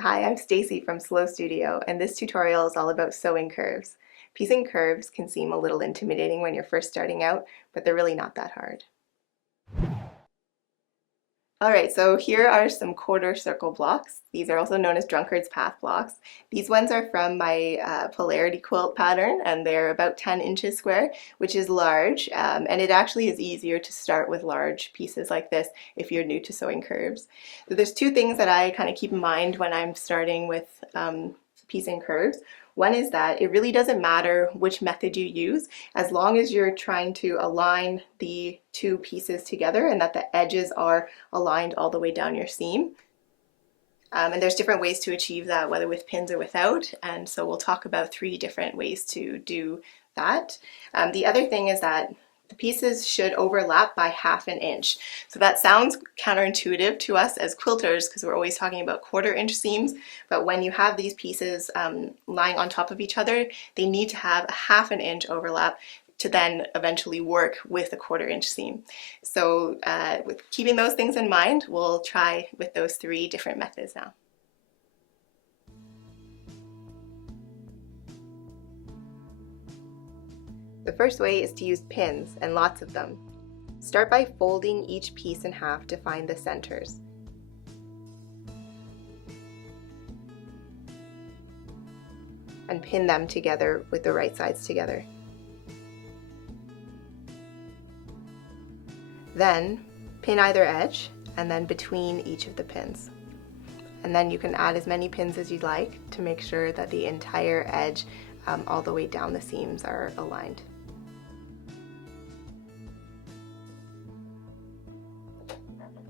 Hi, I'm Stacy from SLOstudio, and this tutorial is all about sewing curves. Piecing curves can seem a little intimidating when you're first starting out, but they're really not that hard. Alright, so here are some quarter circle blocks. These are also known as drunkard's path blocks. These ones are from my Polarity quilt pattern, and they're about 10 inches square, which is large, and it actually is easier to start with large pieces like this if you're new to sewing curves. So there's two things that I kind of keep in mind when I'm starting with piecing curves. One is that it really doesn't matter which method you use, as long as you're trying to align the two pieces together and that the edges are aligned all the way down your seam. And there's different ways to achieve that, whether with pins or without, and so we'll talk about 3 different ways to do that. The other thing is that the pieces should overlap by 1/2 inch. So that sounds counterintuitive to us as quilters because we're always talking about 1/4 inch seams, but when you have these pieces lying on top of each other, they need to have a 1/2 inch overlap to then eventually work with a 1/4 inch seam. So with keeping those things in mind, we'll try with those 3 different methods now. The first way is to use pins, and lots of them. Start by folding each piece in half to find the centers. And pin them together with the right sides together. Then pin either edge and then between each of the pins. And then you can add as many pins as you'd like to make sure that the entire edge all the way down the seams are aligned.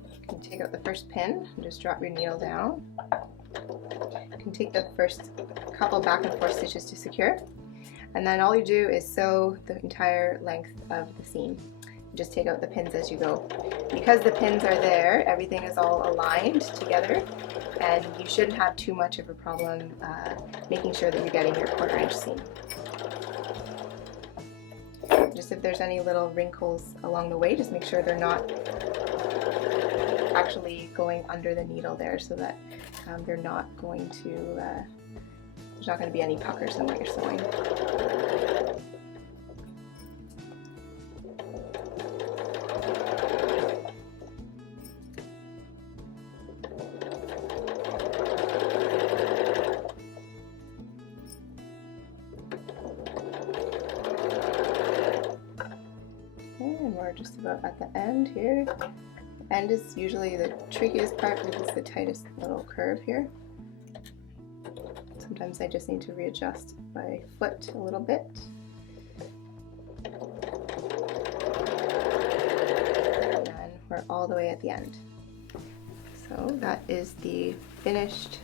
You can take out the first pin and just drop your needle down. You can take the first couple back and forth stitches to secure, and then all you do is sew the entire length of the seam. Just take out the pins as you go. Because the pins are there, everything is all aligned together, and you shouldn't have too much of a problem making sure that you're getting your 1/4 inch seam. Just if there's any little wrinkles along the way, just make sure they're not actually going under the needle there, so that they're not going to, there's not going to be any puckers in what you're sewing. And we're just about at the end here. The end is usually the trickiest part because it's the tightest little curve here. Sometimes I just need to readjust my foot a little bit. And then we're all the way at the end. So that is the finished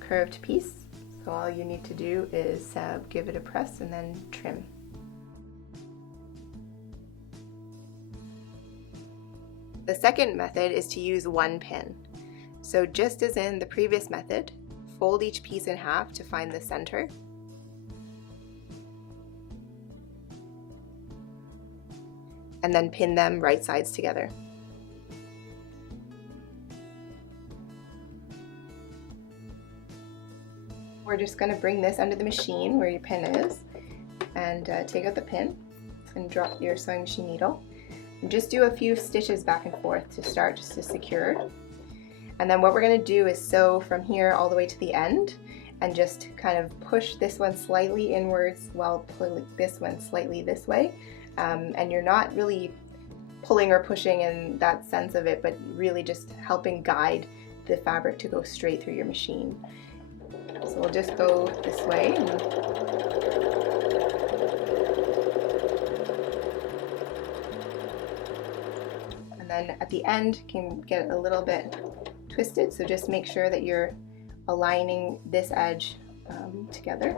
curved piece. So all you need to do is give it a press and then trim. The second method is to use 1 pin. So just as in the previous method, fold each piece in half to find the center. And then pin them right sides together. We're just going to bring this under the machine where your pin is, and take out the pin and drop your sewing machine needle. And just do a few stitches back and forth to start, just to secure. And then what we're going to do is sew from here all the way to the end, and just kind of push this one slightly inwards while pulling this one slightly this way. And you're not really pulling or pushing in that sense of it, but really just helping guide the fabric to go straight through your machine. So we'll just go this way. And then at the end can get a little bit twisted, so just make sure that you're aligning this edge together.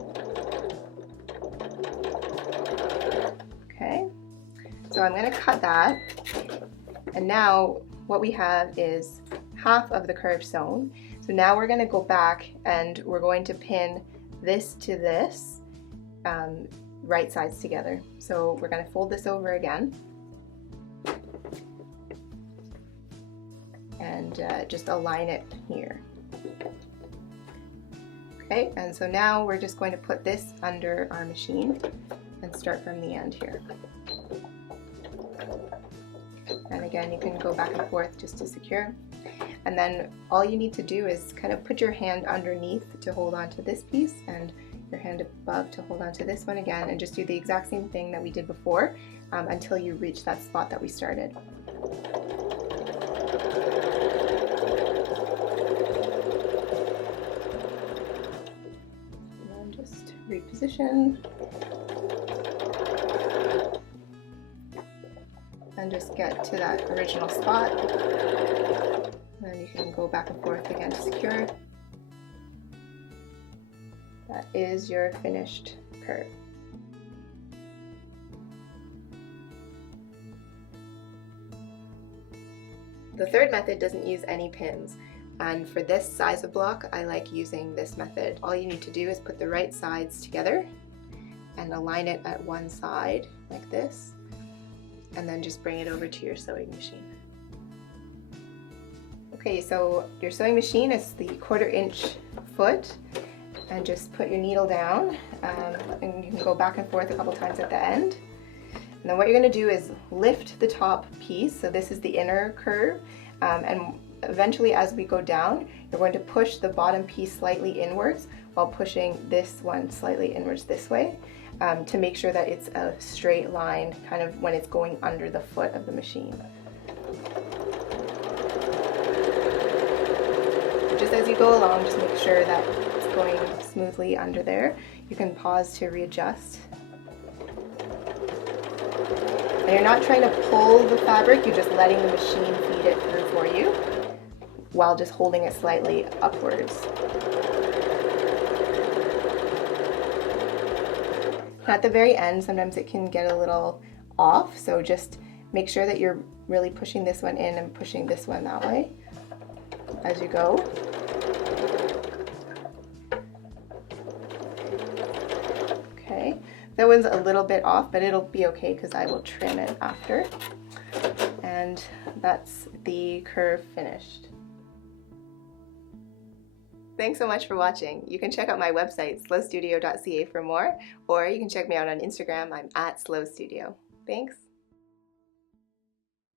Okay, so I'm going to cut that, and now what we have is 1/2 of the curve sewn. So now we're going to go back and we're going to pin this to this right sides together. So we're going to fold this over again and just align it here. Okay, and so now we're just going to put this under our machine and start from the end here. And again, you can go back and forth just to secure. And then all you need to do is kind of put your hand underneath to hold on to this piece and your hand above to hold on to this one again, and just do the exact same thing that we did before until you reach that spot that we started. And then just reposition. And just get to that original spot. And then you can go back and forth again to secure. That is your finished curve. The third method doesn't use any pins, and for this size of block I like using this method. All you need to do is put the right sides together and align it at one side like this, and then just bring it over to your sewing machine. Okay, so your sewing machine is the 1/4 inch foot, and just put your needle down, and you can go back and forth a couple times at the end. And then what you're going to do is lift the top piece, so this is the inner curve, and eventually as we go down, you're going to push the bottom piece slightly inwards while pushing this one slightly inwards this way, to make sure that it's a straight line kind of when it's going under the foot of the machine. Just as you go along, just make sure that it's going smoothly under there. You can pause to readjust. And you're not trying to pull the fabric, you're just letting the machine feed it through for you while just holding it slightly upwards. At the very end, sometimes it can get a little off, so just make sure that you're really pushing this one in and pushing this one that way as you go. Okay, that one's a little bit off, but it'll be okay because I will trim it after. And that's the curve finished. Thanks so much for watching. You can check out my website, SLOstudio.ca, for more, or you can check me out on Instagram. I'm @SLOstudio. Thanks.